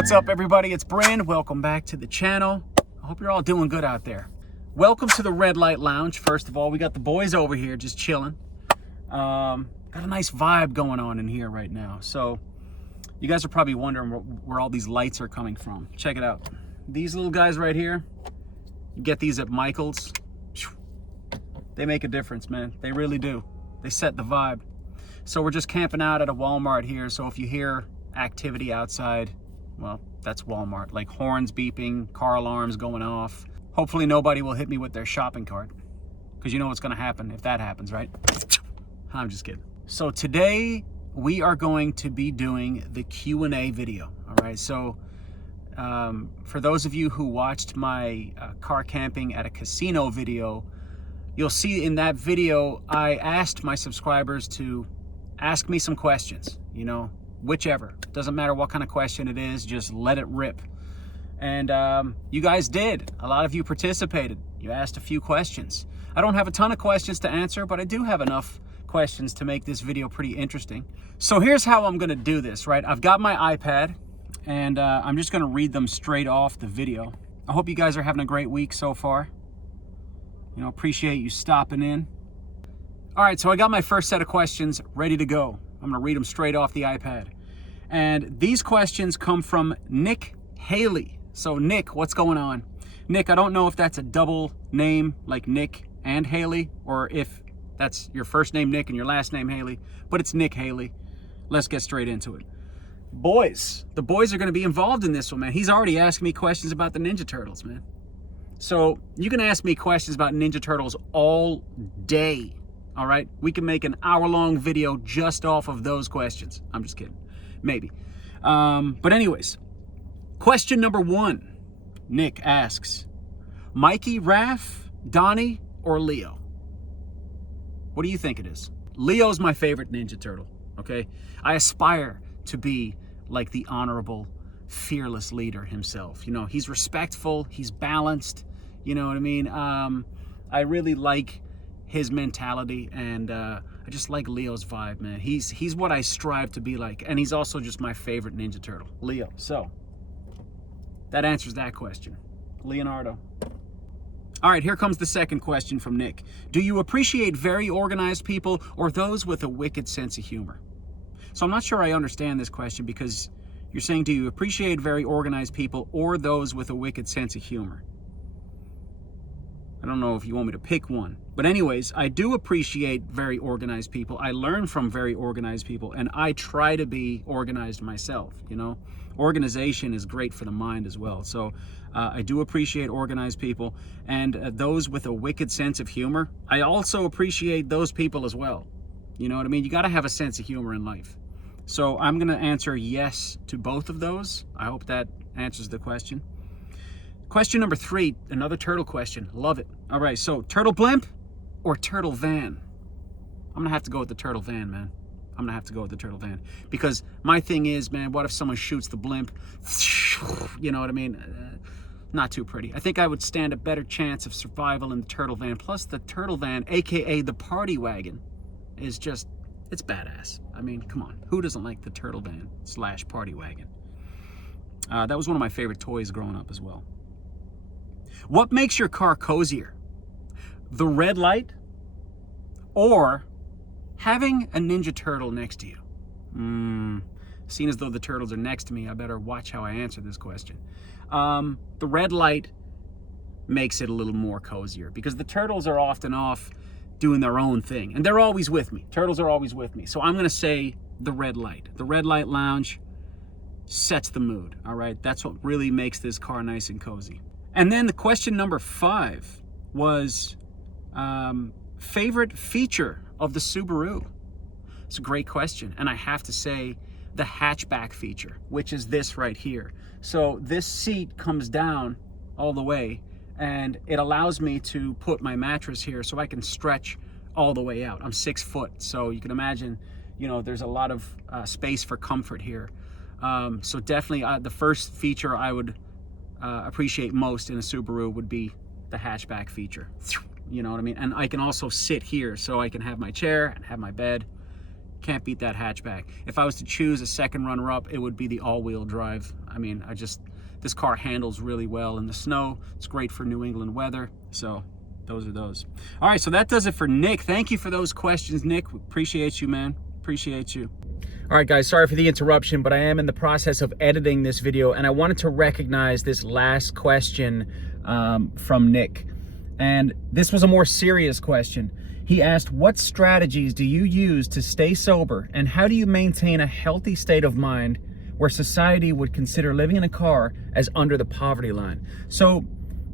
What's up, everybody? It's Bryn. Welcome back to the channel. I hope you're all doing good out there. Welcome to the Red Light Lounge. First of all, we got the boys over here just chilling. Got a nice vibe going on in here right now. So you guys are probably wondering where all these lights are coming from. Check it out. These little guys right here, you get these at Michael's. They make a difference, man. They really do. They set the vibe. So we're just camping out at a Walmart here. So if you hear activity outside, well, that's Walmart. Like horns beeping, car alarms going off. Hopefully nobody will hit me with their shopping cart, because you know what's going to happen if that happens, right? I'm just kidding. So today we are going to be doing the Q&A video. All right. So for those of you who watched my car camping at a casino video, you'll see in that video I asked my subscribers to ask me some questions, you know, whichever. Doesn't matter what kind of question it is, just let it rip. And you guys did. A lot of you participated. You asked a few questions. I don't have a ton of questions to answer, but I do have enough questions to make this video pretty interesting. So here's how I'm gonna do this, right? I've got my iPad and I'm just gonna read them straight off the video. I hope you guys are having a great week so far. You know, appreciate you stopping in. All right, so I got my first set of questions ready to go. I'm gonna read them straight off the iPad. And these questions come from Nick Haley. So Nick, what's going on? Nick, I don't know if that's a double name like Nick and Haley, or if that's your first name Nick and your last name Haley, but it's Nick Haley. Let's get straight into it. Boys, the boys are gonna be involved in this one, man. He's already asked me questions about the Ninja Turtles, man. So you can ask me questions about Ninja Turtles all day. All right, we can make an hour-long video just off of those questions. I'm just kidding, maybe. But anyways, question number one, Nick asks, Mikey, Raph, Donnie, or Leo? What do you think it is? Leo's my favorite Ninja Turtle, okay? I aspire to be like the honorable, fearless leader himself. You know, he's respectful, he's balanced, you know what I mean? I really like his mentality, and I just like Leo's vibe, man. He's what I strive to be like, and he's also just my favorite Ninja Turtle, Leo. So that answers that question. Leonardo. All right, here comes the second question from Nick. Do you appreciate very organized people or those with a wicked sense of humor? So I'm not sure I understand this question, because you're saying, do you appreciate very organized people or those with a wicked sense of humor? I don't know if you want me to pick one. But anyways, I do appreciate very organized people. I learn from very organized people, and I try to be organized myself, you know? Organization is great for the mind as well. So I do appreciate organized people, and those with a wicked sense of humor. I also appreciate those people as well. You know what I mean? You got to have a sense of humor in life. So I'm going to answer yes to both of those. I hope that answers the question. Question number three, another turtle question. Love it. All right, so turtle blimp or turtle van? I'm gonna have to go with the turtle van, man. I'm gonna have to go with the turtle van, because my thing is, man, what if someone shoots the blimp? You know what I mean? Not too pretty. I think I would stand a better chance of survival in the turtle van. Plus the turtle van, AKA the party wagon, is just, it's badass. I mean, come on. Who doesn't like the turtle van / party wagon? That was one of my favorite toys growing up as well. What makes your car cozier? The red light or having a Ninja Turtle next to you? Seeing as though the turtles are next to me, I better watch how I answer this question. The red light makes it a little more cozier, because the turtles are often off doing their own thing, and they're always with me. Turtles are always with me. So I'm going to say the red light. The Red Light Lounge sets the mood, all right? That's what really makes this car nice and cozy. And then the question number 5 was favorite feature of the Subaru. It's a great question, and I have to say the hatchback feature, which is this right here. So this seat comes down all the way, and it allows me to put my mattress here so I can stretch all the way out. I'm 6 foot, so you can imagine, you know, there's a lot of space for comfort here. So definitely the first feature I would appreciate most in a Subaru would be the hatchback feature. You know what I mean? And I can also sit here, so I can have my chair and have my bed. Can't beat that hatchback. If I was to choose a second runner-up, it would be the all-wheel drive I mean, this car handles really well in the snow. It's great for New England weather. So those are those. All right, so that does it for Nick. Thank you for those questions, Nick. Appreciate you, man. Appreciate you. All right, guys, sorry for the interruption, but I am in the process of editing this video, and I wanted to recognize this last question from Nick. And this was a more serious question. He asked, what strategies do you use to stay sober, and how do you maintain a healthy state of mind where society would consider living in a car as under the poverty line? So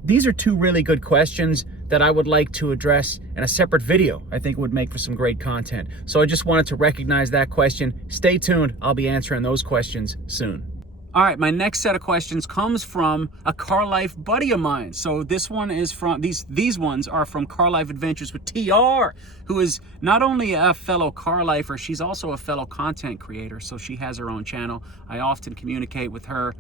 these are two really good questions that I would like to address in a separate video. I think it would make for some great content. So I just wanted to recognize that question. Stay tuned. I'll be answering those questions soon. All right, my next set of questions comes from a Car Life buddy of mine. So this one is from, these ones are from Car Life Adventures with TR, who is not only a fellow car lifer, she's also a fellow content creator. So she has her own channel. I often communicate with her.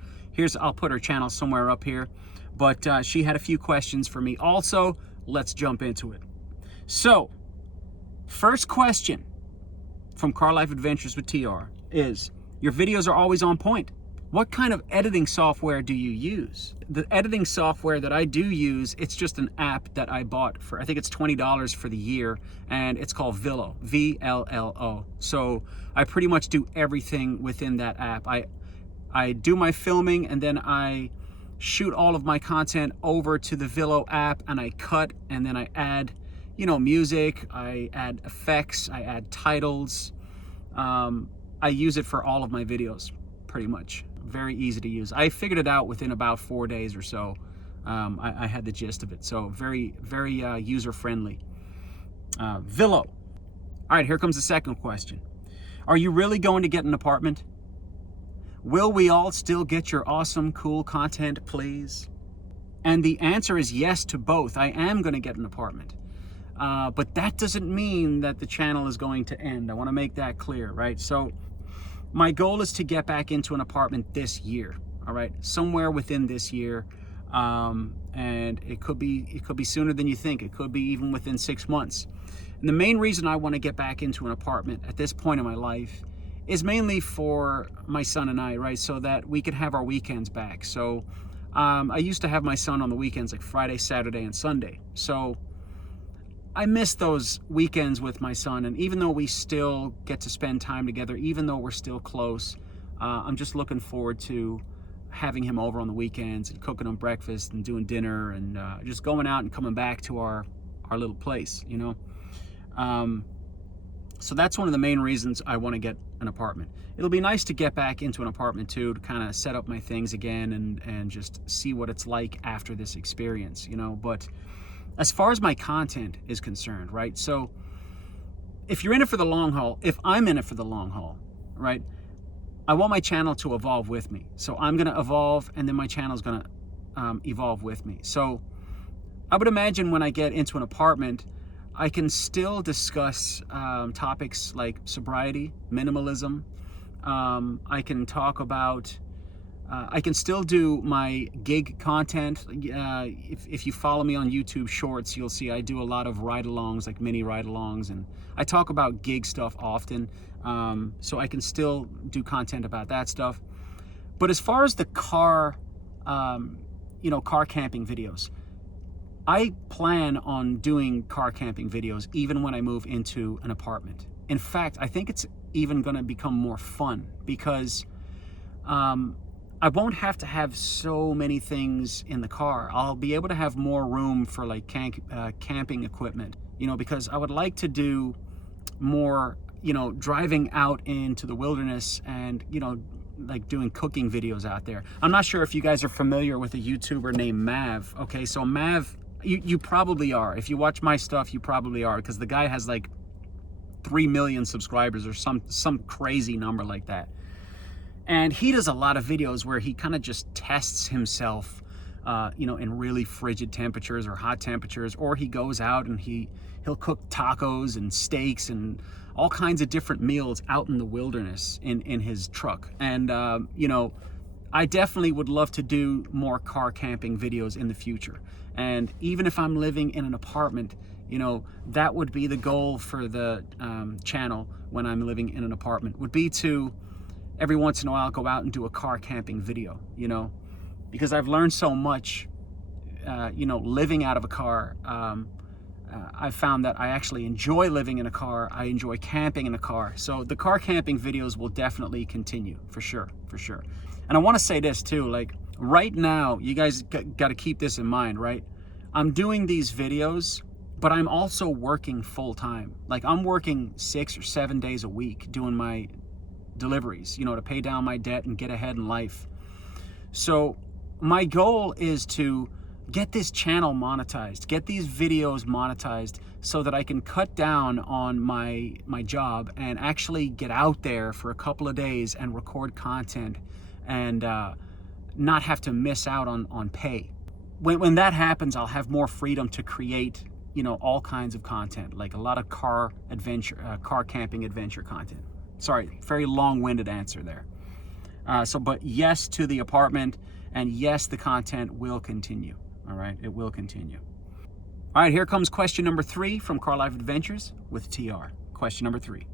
I'll put her channel somewhere up here. But she had a few questions for me also. Let's jump into it. So, first question from Car Life Adventures with TR is, your videos are always on point. What kind of editing software do you use? The editing software that I do use, it's just an app that I bought for, I think it's $20 for the year, and it's called Villo, V-L-L-O. So I pretty much do everything within that app. I do my filming, and then I shoot all of my content over to the Villo app, and I cut, and then I add, music, I add effects, I add titles. I use it for all of my videos, pretty much. Very easy to use. I figured it out within about 4 days or so. I had the gist of it. So very, very user-friendly. Villo. All right, here comes the second question. Are you really going to get an apartment? Will we all still get your awesome, cool content, please? And the answer is yes to both. I am going to get an apartment. But that doesn't mean that the channel is going to end. I want to make that clear, right? So my goal is to get back into an apartment this year, all right? Somewhere within this year. And it could be sooner than you think. It could be even within 6 months. And the main reason I want to get back into an apartment at this point in my life is mainly for my son and I, right? So that we can have our weekends back. So I used to have my son on the weekends, like Friday, Saturday, and Sunday. So I miss those weekends with my son. And even though we still get to spend time together, even though we're still close, I'm just looking forward to having him over on the weekends and cooking him breakfast and doing dinner and just going out and coming back to our little place, So that's one of the main reasons I want to get an apartment. It'll be nice to get back into an apartment too, to kind of set up my things again and just see what it's like after this experience, But as far as my content is concerned, right? So if you're in it for the long haul, if I'm in it for the long haul, right? I want my channel to evolve with me. So I'm going to evolve, and then my channel is going to evolve with me. So I would imagine when I get into an apartment, I can still discuss topics like sobriety, minimalism. I can talk about, I can still do my gig content. If you follow me on YouTube Shorts, you'll see I do a lot of ride-alongs, like mini ride-alongs, and I talk about gig stuff often. So I can still do content about that stuff. But as far as the car, car camping videos, I plan on doing car camping videos even when I move into an apartment. In fact, I think it's even going to become more fun because I won't have to have so many things in the car. I'll be able to have more room for like camping equipment, because I would like to do more, driving out into the wilderness and, like doing cooking videos out there. I'm not sure if you guys are familiar with a YouTuber named Mav. Okay, so Mav, you probably are. If you watch my stuff, you probably are, because the guy has like 3 million subscribers or some crazy number like that. And he does a lot of videos where he kind of just tests himself, in really frigid temperatures or hot temperatures, or he goes out and he'll cook tacos and steaks and all kinds of different meals out in the wilderness in his truck. And, I definitely would love to do more car camping videos in the future. And even if I'm living in an apartment, that would be the goal for the channel when I'm living in an apartment, would be to every once in a while I'll go out and do a car camping video, you know, because I've learned so much, you know, living out of a car. I've found that I actually enjoy living in a car. I enjoy camping in a car. So the car camping videos will definitely continue, for sure, for sure. And I want to say this too, like right now, you guys got to keep this in mind, right? I'm doing these videos, but I'm also working full time. Like I'm working 6 or 7 days a week doing my deliveries, you know, to pay down my debt and get ahead in life. So my goal is to get this channel monetized, get these videos monetized so that I can cut down on my job and actually get out there for a couple of days and record content and not have to miss out on pay. When that happens, I'll have more freedom to create, you know, all kinds of content, like a lot of car camping adventure content. Sorry, very long-winded answer there. But yes to the apartment, and yes, the content will continue. All right, it will continue. All right, here comes question number 3 from Car Life Adventures with TR. Question number 3.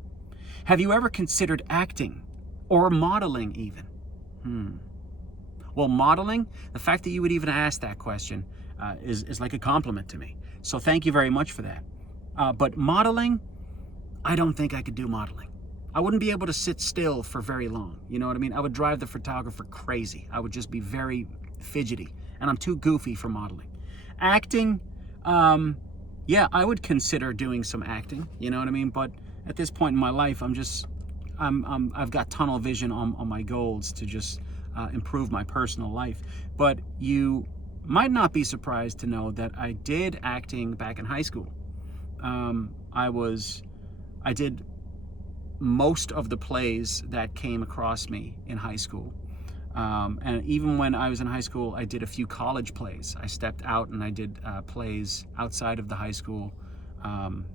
Have you ever considered acting or modeling even? Well, modeling, the fact that you would even ask that question is like a compliment to me. So thank you very much for that. But modeling, I don't think I could do modeling. I wouldn't be able to sit still for very long. You know what I mean? I would drive the photographer crazy. I would just be very fidgety, and I'm too goofy for modeling. Acting, yeah, I would consider doing some acting, you know what I mean? But at this point in my life, I've got tunnel vision on my goals to just improve my personal life. But you might not be surprised to know that I did acting back in high school. I did most of the plays that came across me in high school. And even when I was in high school, I did a few college plays. I stepped out and I did plays outside of the high school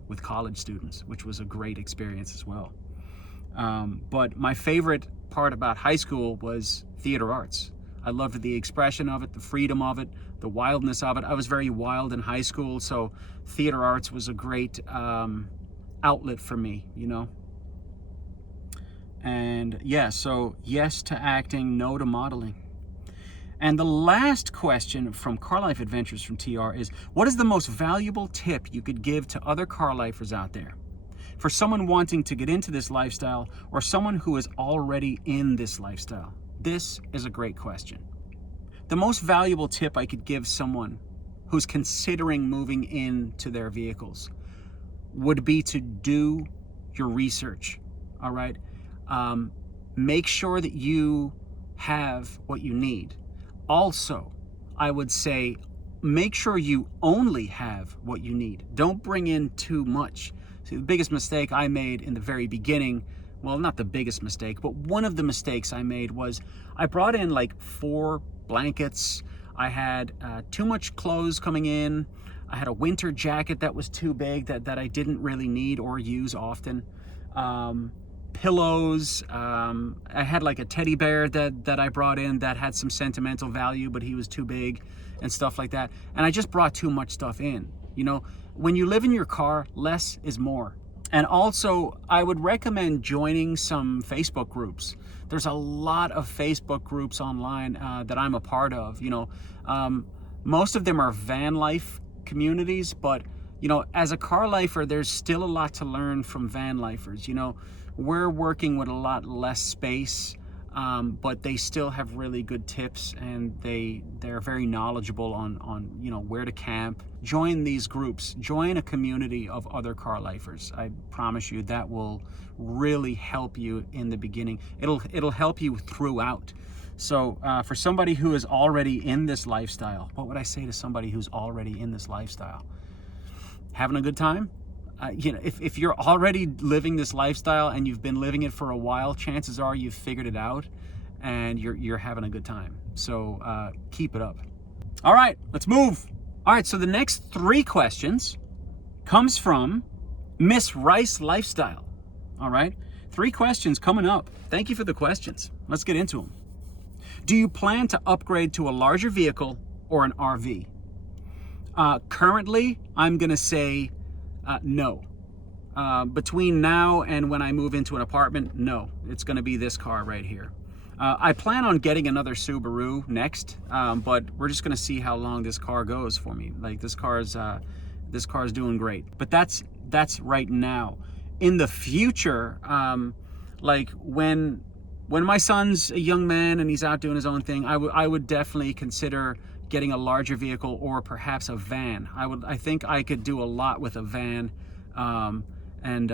with college students, which was a great experience as well. But my favorite part about high school was theater arts. I loved the expression of it, the freedom of it, the wildness of it. I was very wild in high school, so theater arts was a great outlet for me, you know. And yeah, so yes to acting, no to modeling. And the last question from Car Life Adventures from TR is, what is the most valuable tip you could give to other car lifers out there? For someone wanting to get into this lifestyle or someone who is already in this lifestyle? This is a great question. The most valuable tip I could give someone who's considering moving into their vehicles would be to do your research, all right? Make sure that you have what you need. Also, I would say, make sure you only have what you need. Don't bring in too much. See, the biggest mistake I made in the very beginning, well, not the biggest mistake, but one of the mistakes I made was I brought in like 4 blankets. I had too much clothes coming in. I had a winter jacket that was too big that I didn't really need or use often. Pillows. I had like a teddy bear that I brought in that had some sentimental value, but he was too big and stuff like that. And I just brought too much stuff in. You know, when you live in your car, less is more. And also, I would recommend joining some Facebook groups. There's a lot of Facebook groups online that I'm a part of. You know, most of them are van life communities, but you know, as a car lifer, there's still a lot to learn from van lifers. You know, we're working with a lot less space, but they still have really good tips, and they're very knowledgeable on you know, where to camp. Join these groups, join a community of other car lifers. I promise you that will really help you in the beginning. It'll help you throughout. So for somebody who is already in this lifestyle, what would I say to somebody who's already in this lifestyle? Having a good time? You know, if you're already living this lifestyle and you've been living it for a while, chances are you've figured it out and you're having a good time. So keep it up. All right, let's move. All right, so the next 3 questions comes from Miss Rice Lifestyle. All right, 3 questions coming up. Thank you for the questions. Let's get into them. Do you plan to upgrade to a larger vehicle or an RV? Currently, I'm gonna say no. Between now and when I move into an apartment, no, it's going to be this car right here. I plan on getting another Subaru next, but we're just going to see how long this car goes for me. Like this car's doing great, but that's right now. In the future, like when my son's a young man and he's out doing his own thing, I would definitely consider getting a larger vehicle or perhaps a van. I think I could do a lot with a van, and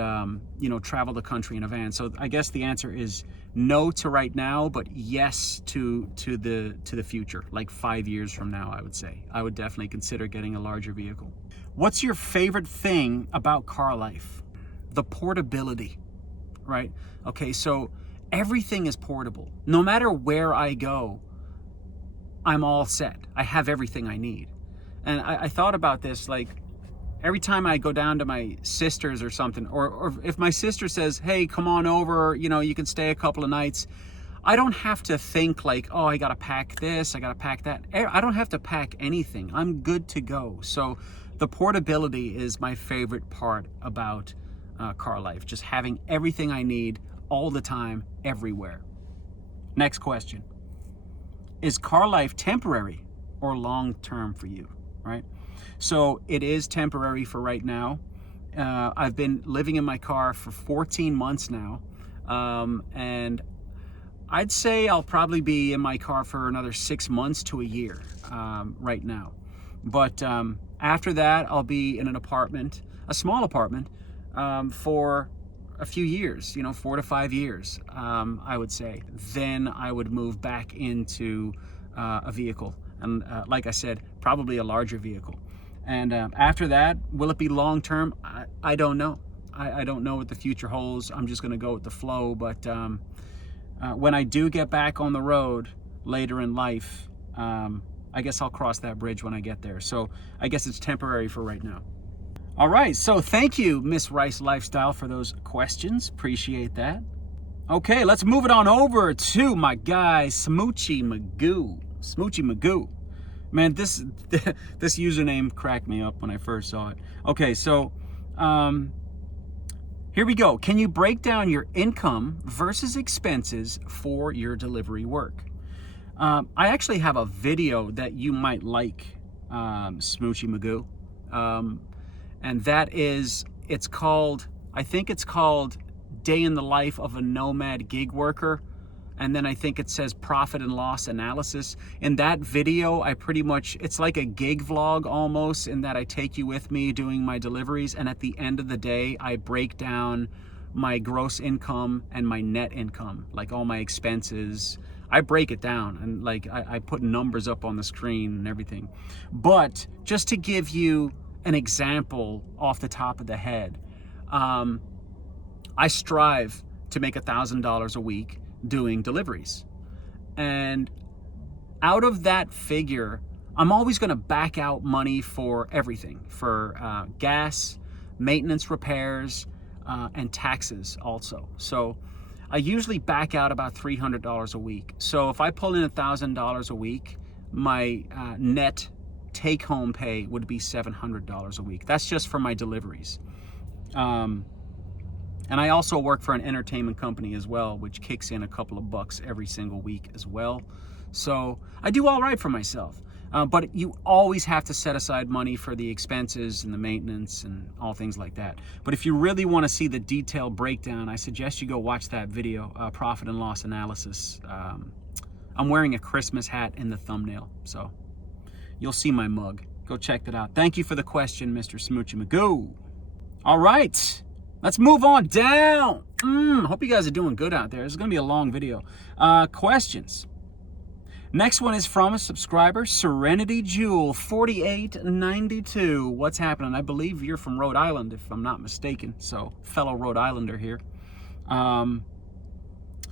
you know, travel the country in a van. So I guess the answer is no to right now, but yes to the future, like 5 years from now. I would say I would definitely consider getting a larger vehicle. What's your favorite thing about car life? The portability, right? Okay, so everything is portable. No matter where I go, I'm all set. I have everything I need. And I thought about this, like every time I go down to my sister's or something, or if my sister says, hey, come on over, you know, you can stay a couple of nights, I don't have to think like, oh, I gotta pack this, I gotta pack that. I don't have to pack anything. I'm good to go. So the portability is my favorite part about car life, just having everything I need all the time, everywhere. Next question. Is car life temporary or long-term for you, right? So it is temporary for right now. I've been living in my car for 14 months now, and I'd say I'll probably be in my car for another 6 months to a year right now. But after that, I'll be in an apartment, a small apartment, for a few years, you know, 4 to 5 years, I would say. Then I would move back into a vehicle. And like I said, probably a larger vehicle. And after that, will it be long term? I don't know. I don't know what the future holds. I'm just going to go with the flow. But when I do get back on the road later in life, I guess I'll cross that bridge when I get there. So I guess it's temporary for right now. All right, so thank you, Miss Rice Lifestyle, for those questions. Appreciate that. Okay, let's move it on over to my guy, Smoochy Magoo. Smoochy Magoo. Man, this username cracked me up when I first saw it. Okay, so here we go. Can you break down your income versus expenses for your delivery work? I actually have a video that you might like, Smoochy Magoo. And that is, I think it's called Day in the Life of a Nomad Gig Worker. And then I think it says Profit and Loss Analysis. In that video, it's like a gig vlog almost, in that I take you with me doing my deliveries. And at the end of the day, I break down my gross income and my net income, like all my expenses. I break it down, and like I put numbers up on the screen and everything. But just to give you an example off the top of the head, I strive to make $1,000 a week doing deliveries. And out of that figure, I'm always going to back out money for everything, for gas, maintenance, repairs, and taxes also. So I usually back out about $300 a week. So if I pull in $1,000 a week, my net take-home pay would be $700 a week. That's just for my deliveries. And I also work for an entertainment company as well, which kicks in a couple of bucks every single week as well. So I do all right for myself. But you always have to set aside money for the expenses and the maintenance and all things like that. But if you really want to see the detailed breakdown, I suggest you go watch that video, Profit and Loss Analysis. I'm wearing a Christmas hat in the thumbnail, so you'll see my mug. Go check that out. Thank you for the question, Mr. Smoochy Magoo. All right, let's move on down. Hope you guys are doing good out there. This is going to be a long video. Questions. Next one is from a subscriber, Serenity Jewel 4892. What's happening? I believe you're from Rhode Island, if I'm not mistaken. So, fellow Rhode Islander here.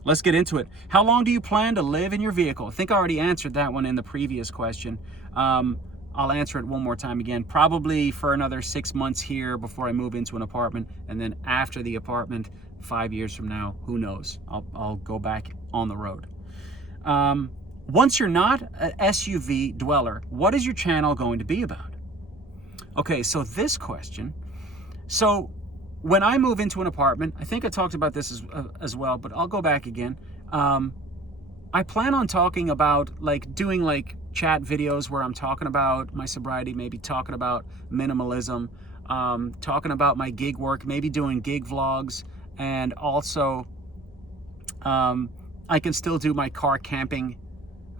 Let's get into it. How long do you plan to live in your vehicle? I think I already answered that one in the previous question. I'll answer it one more time again. Probably for another 6 months here before I move into an apartment. And then after the apartment, 5 years from now, who knows? I'll go back on the road. Once you're not an SUV dweller, what is your channel going to be about? Okay, so this question. So when I move into an apartment, I think I talked about this as well, but I'll go back again. I plan on talking about doing chat videos where I'm talking about my sobriety, maybe talking about minimalism, talking about my gig work, maybe doing gig vlogs, and also I can still do my car camping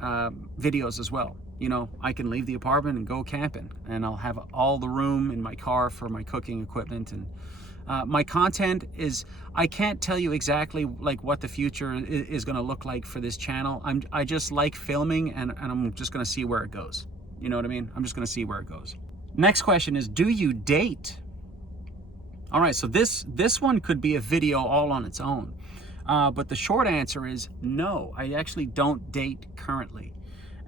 videos as well. You know, I can leave the apartment and go camping, and I'll have all the room in my car for my cooking equipment. And my content is, I can't tell you exactly what the future is going to look like for this channel. I just like filming, and I'm just going to see where it goes. You know what I mean? I'm just going to see where it goes. Next question is, do you date? All right, so this one could be a video all on its own. But the short answer is no, I actually don't date currently.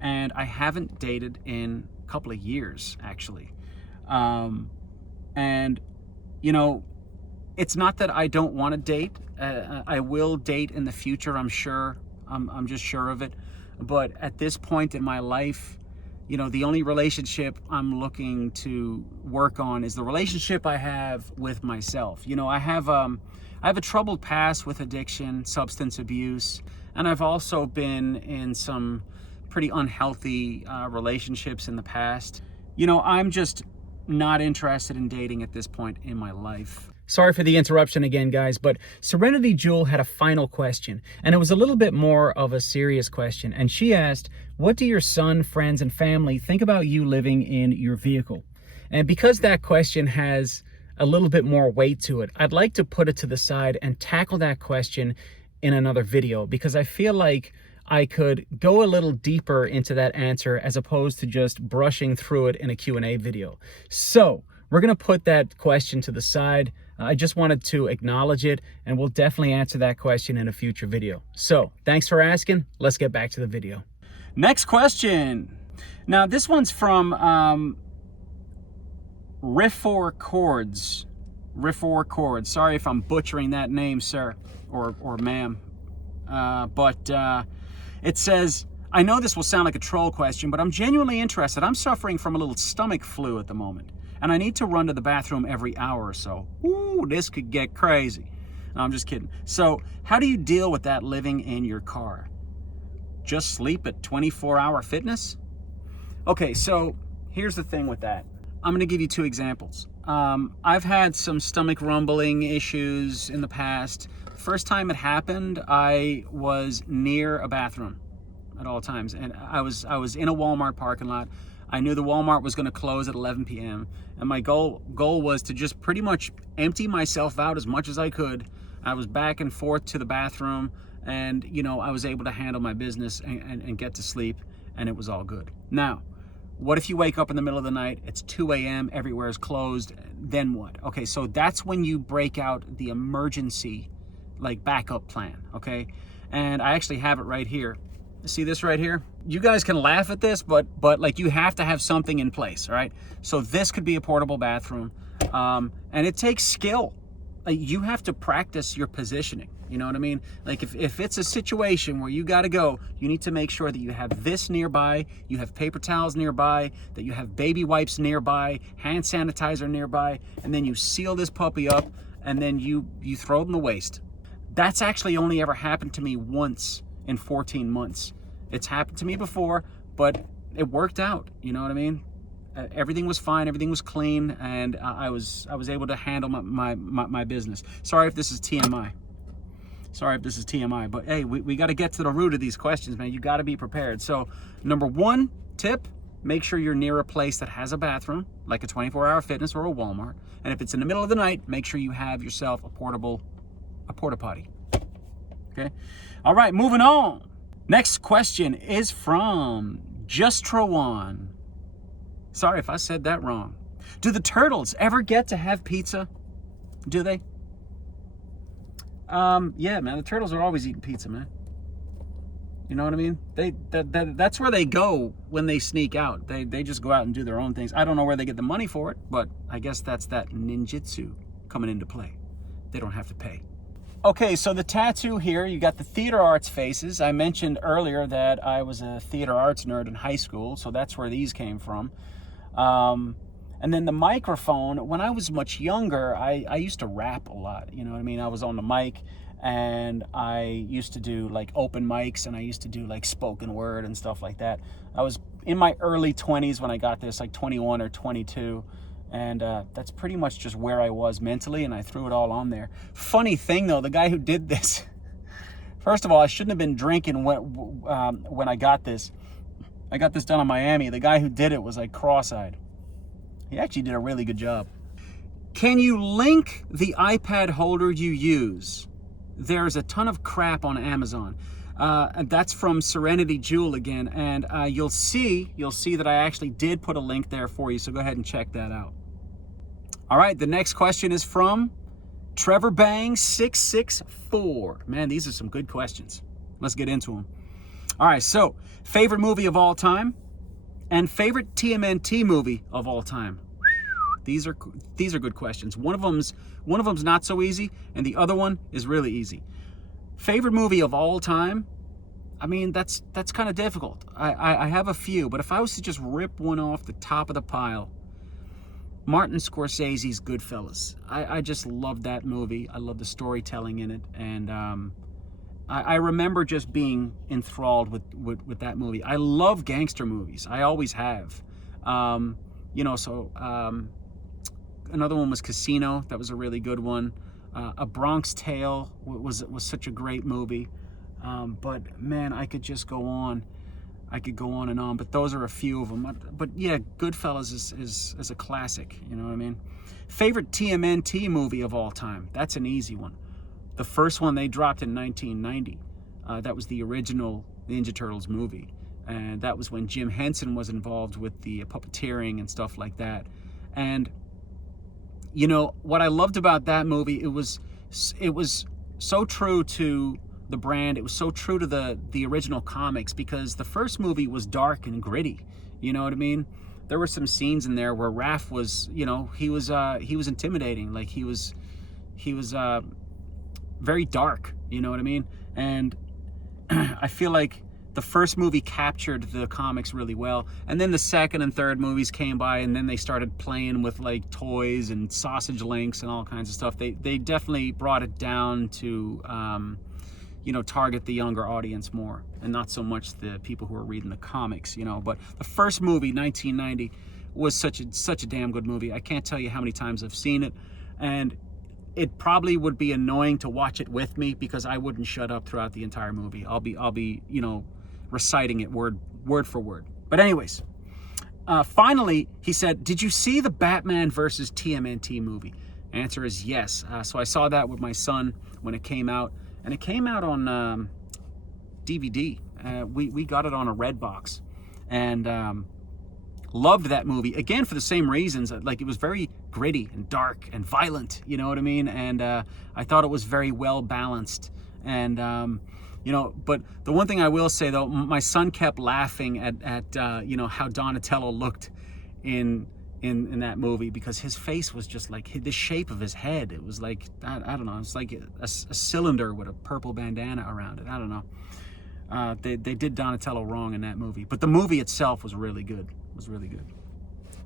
And I haven't dated in a couple of years, actually. And, you know, it's not that I don't want to date. I will date in the future, I'm sure. I'm just sure of it. But at this point in my life, you know, the only relationship I'm looking to work on is the relationship I have with myself. You know, I have a troubled past with addiction, substance abuse, and I've also been in some pretty unhealthy relationships in the past. You know, I'm just not interested in dating at this point in my life. Sorry for the interruption again, guys, but Serenity Jewel had a final question, and it was a little bit more of a serious question. And she asked, what do your son, friends, and family think about you living in your vehicle? And because that question has a little bit more weight to it, I'd like to put it to the side and tackle that question in another video, because I feel like I could go a little deeper into that answer as opposed to just brushing through it in a Q&A video. So we're going to put that question to the side. I just wanted to acknowledge it, and we'll definitely answer that question in a future video. So thanks for asking. Let's get back to the video. Next question. Now this one's from Riff4 Chords. Riff4 Chords. Sorry if I'm butchering that name, sir, or ma'am. But it says, I know this will sound like a troll question, but I'm genuinely interested. I'm suffering from a little stomach flu at the moment, and I need to run to the bathroom every hour or so. Ooh, this could get crazy. No, I'm just kidding. So how do you deal with that living in your car? Just sleep at 24-hour fitness? Okay, so here's the thing with that. I'm going to give you two examples. I've had some stomach rumbling issues in the past. First time it happened, I was near a bathroom at all times, and I was in a Walmart parking lot. I knew the Walmart was going to close at 11 p.m. and my goal was to just pretty much empty myself out as much as I could. I was back and forth to the bathroom, and you know, I was able to handle my business and get to sleep, and it was all good. Now, what if you wake up in the middle of the night, it's 2 a.m., everywhere is closed, then what? Okay, so that's when you break out the emergency backup plan, okay? And I actually have it right here. See this right here? You guys can laugh at this, but you have to have something in place, all right? So this could be a portable bathroom, and it takes skill. You have to practice your positioning, you know what I mean? If it's a situation where you gotta go, you need to make sure that you have this nearby, you have paper towels nearby, that you have baby wipes nearby, hand sanitizer nearby, and then you seal this puppy up, and then you throw it in the waste. That's actually only ever happened to me once in 14 months. It's happened to me before, but it worked out, you know what I mean? Everything was fine, everything was clean, and I was able to handle my business. Sorry if this is TMI. Sorry if this is TMI, but hey, we got to get to the root of these questions, man. You got to be prepared. So number one tip, make sure you're near a place that has a bathroom, like a 24-hour fitness or a Walmart. And if it's in the middle of the night, make sure you have yourself a porta potty. Okay. All right, moving on. Next question is from Justrawan. Sorry if I said that wrong. Do the turtles ever get to have pizza? Do they? Yeah, man, the turtles are always eating pizza, man. You know what I mean? That's where they go when they sneak out. They just go out and do their own things. I don't know where they get the money for it, but I guess that's that ninjutsu coming into play. They don't have to pay. Okay, so the tattoo here, you got the theater arts faces. I mentioned earlier that I was a theater arts nerd in high school, so that's where these came from. And then the microphone, when I was much younger, I used to rap a lot. You know what I mean? I was on the mic, and I used to do like open mics, and I used to do like spoken word and stuff like that. I was in my early 20s when I got this, like 21 or 22. And that's pretty much just where I was mentally, and I threw it all on there. Funny thing though, the guy who did this, first of all, I shouldn't have been drinking when I got this. I got this done in Miami. The guy who did it was like cross-eyed. He actually did a really good job. Can you link the iPad holder you use? There's a ton of crap on Amazon. And that's from Serenity Jewel again. And you'll see that I actually did put a link there for you. So go ahead and check that out. All right, the next question is from Trevor Bang 664. Man, these are some good questions. Let's get into them. All right, so favorite movie of all time and favorite TMNT movie of all time. These are good questions. One of them's not so easy, and the other one is really easy. Favorite movie of all time? I mean, that's kind of difficult. I have a few, but if I was to just rip one off the top of the pile, Martin Scorsese's Goodfellas. I just love that movie. I love the storytelling in it, and I remember just being enthralled with that movie. I love gangster movies. I always have. Another one was Casino. That was a really good one. A Bronx Tale was such a great movie. But man, I could just go on. I could go on and on, but those are a few of them. But yeah, Goodfellas is a classic, you know what I mean? Favorite TMNT movie of all time? That's an easy one. The first one they dropped in 1990. That was the original Ninja Turtles movie. And that was when Jim Henson was involved with the puppeteering and stuff like that. And, you know, what I loved about that movie, it was so true to the brand. It was so true to the original comics, because the first movie was dark and gritty. You know what I mean? There were some scenes in there where Raph was, you know, he was intimidating. Like he was very dark. You know what I mean? And I feel like the first movie captured the comics really well, and then the second and third movies came by, and then they started playing with like toys and sausage links and all kinds of stuff. They definitely brought it down to target the younger audience more, and not so much the people who are reading the comics, you know. But the first movie, 1990, was such a damn good movie. I can't tell you how many times I've seen it, and it probably would be annoying to watch it with me, because I wouldn't shut up throughout the entire movie. I'll be reciting it word for word. But anyways, finally, he said, did you see the Batman versus TMNT movie? Answer is yes. So I saw that with my son when it came out. And it came out on DVD. We got it on a Redbox, and loved that movie again for the same reasons. Like, it was very gritty and dark and violent. You know what I mean? And I thought it was very well balanced. And but the one thing I will say though, my son kept laughing at how Donatello looked in that movie, because his face was just like the shape of his head. It was like, I don't know, it's like a cylinder with a purple bandana around it. I don't know. They did Donatello wrong in that movie, but the movie itself was really good. It was really good.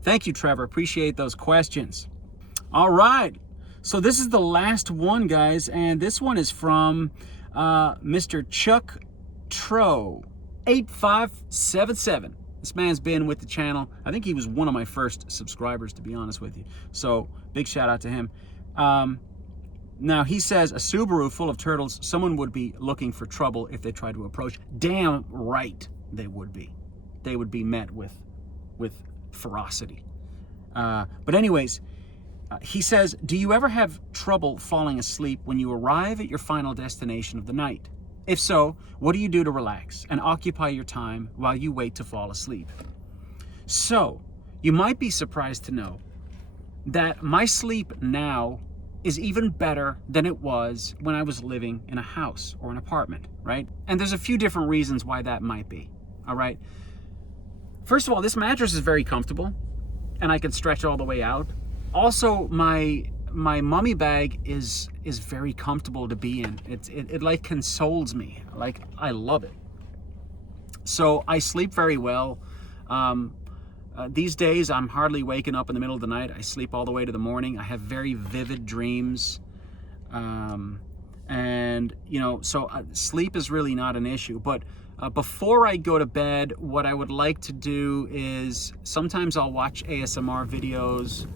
Thank you, Trevor. Appreciate those questions. All right, so this is the last one, guys, and this one is from Mr. Chuck Tro 8577. This man's been with the channel. I think he was one of my first subscribers, to be honest with you. So big shout out to him. Now he says, a Subaru full of turtles, someone would be looking for trouble if they tried to approach. Damn right they would be. They would be met with ferocity. But anyways, he says, do you ever have trouble falling asleep when you arrive at your final destination of the night? If so, what do you do to relax and occupy your time while you wait to fall asleep? So, you might be surprised to know that my sleep now is even better than it was when I was living in a house or an apartment, right? And there's a few different reasons why that might be, all right? First of all, this mattress is very comfortable, and I can stretch all the way out. Also, my mummy bag is very comfortable to be in. It like consoles me. Like, I love it. So I sleep very well. These days, I'm hardly waking up in the middle of the night. I sleep all the way to the morning. I have very vivid dreams. And, you know, so sleep is really not an issue. But before I go to bed, what I would like to do is sometimes I'll watch ASMR videos,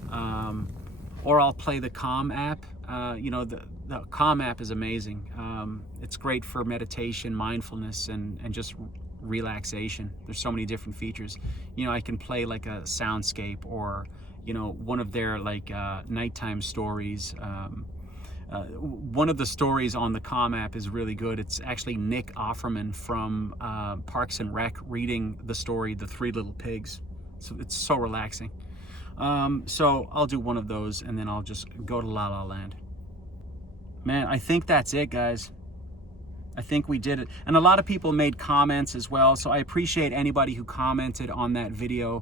or I'll play the Calm app. You know, the Calm app is amazing. It's great for meditation, mindfulness, and just relaxation. There's so many different features. You know, I can play like a soundscape, or, you know, one of their like nighttime stories. One of the stories on the Calm app is really good. It's actually Nick Offerman from Parks and Rec reading the story, The Three Little Pigs. So it's so relaxing. So I'll do one of those, and then I'll just go to La La Land. Man, I think that's it, guys. I think we did it. And a lot of people made comments as well, so I appreciate anybody who commented on that video.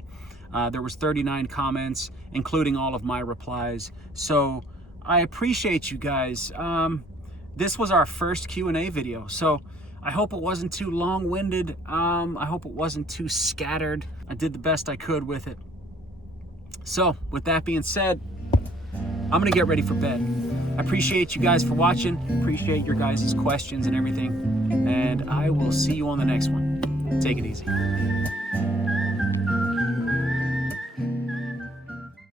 There was 39 comments, including all of my replies. So I appreciate you guys. This was our first Q&A video, so I hope it wasn't too long-winded. I hope it wasn't too scattered. I did the best I could with it. So with that being said, I'm gonna get ready for bed. I appreciate you guys for watching. Appreciate your guys' questions and everything. And I will see you on the next one. Take it easy.